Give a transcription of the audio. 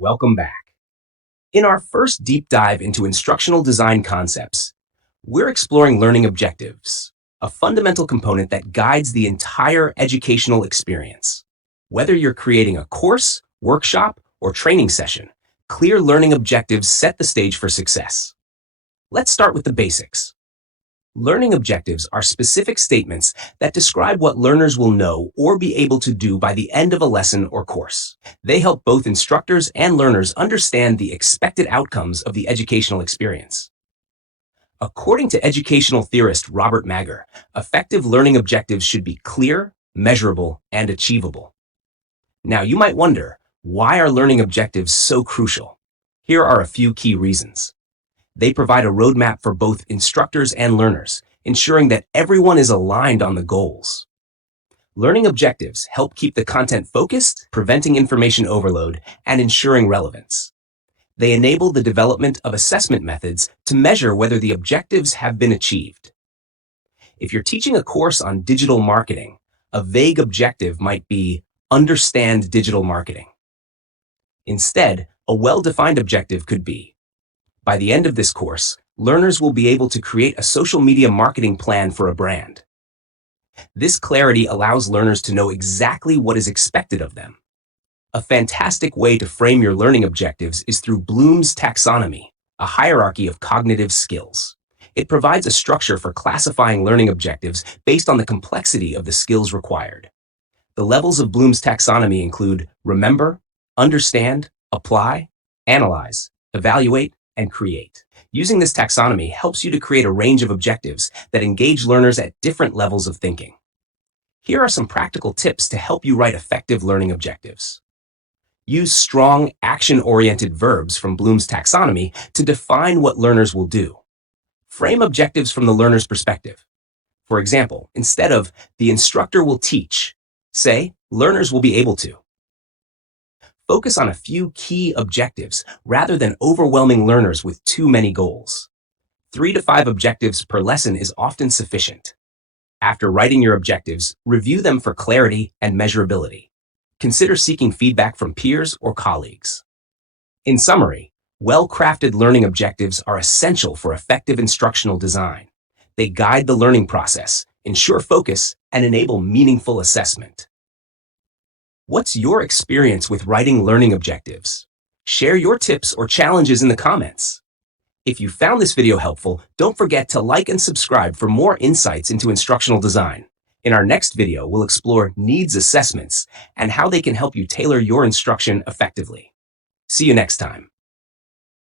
Welcome back. In our first deep dive into instructional design concepts, we're exploring learning objectives, a fundamental component that guides the entire educational experience. Whether you're creating a course, workshop, or training session, clear learning objectives set the stage for success. Let's start with the basics. Learning objectives are specific statements that describe what learners will know or be able to do by the end of a lesson or course. They help both instructors and learners understand the expected outcomes of the educational experience. According to educational theorist Robert Mager, effective learning objectives should be clear, measurable, and achievable. Now, you might wonder, why are learning objectives so crucial? Here are a few key reasons. They provide a roadmap for both instructors and learners, ensuring that everyone is aligned on the goals. Learning objectives help keep the content focused, preventing information overload, and ensuring relevance. They enable the development of assessment methods to measure whether the objectives have been achieved. If you're teaching a course on digital marketing, a vague objective might be understand digital marketing. Instead, a well-defined objective could be, by the end of this course, learners will be able to create a social media marketing plan for a brand. This clarity allows learners to know exactly what is expected of them. A fantastic way to frame your learning objectives is through Bloom's Taxonomy, a hierarchy of cognitive skills. It provides a structure for classifying learning objectives based on the complexity of the skills required. The levels of Bloom's Taxonomy include remember, understand, apply, analyze, evaluate, and create. Using this taxonomy helps you to create a range of objectives that engage learners at different levels of thinking. Here are some practical tips to help you write effective learning objectives. Use strong, action-oriented verbs from Bloom's taxonomy to define what learners will do. Frame objectives from the learner's perspective. For example, instead of the instructor will teach, say learners will be able to. Focus on a few key objectives rather than overwhelming learners with too many goals. 3 to 5 objectives per lesson is often sufficient. After writing your objectives, review them for clarity and measurability. Consider seeking feedback from peers or colleagues. In summary, well-crafted learning objectives are essential for effective instructional design. They guide the learning process, ensure focus, and enable meaningful assessment. What's your experience with writing learning objectives? Share your tips or challenges in the comments. If you found this video helpful, don't forget to like and subscribe for more insights into instructional design. In our next video, we'll explore needs assessments and how they can help you tailor your instruction effectively. See you next time.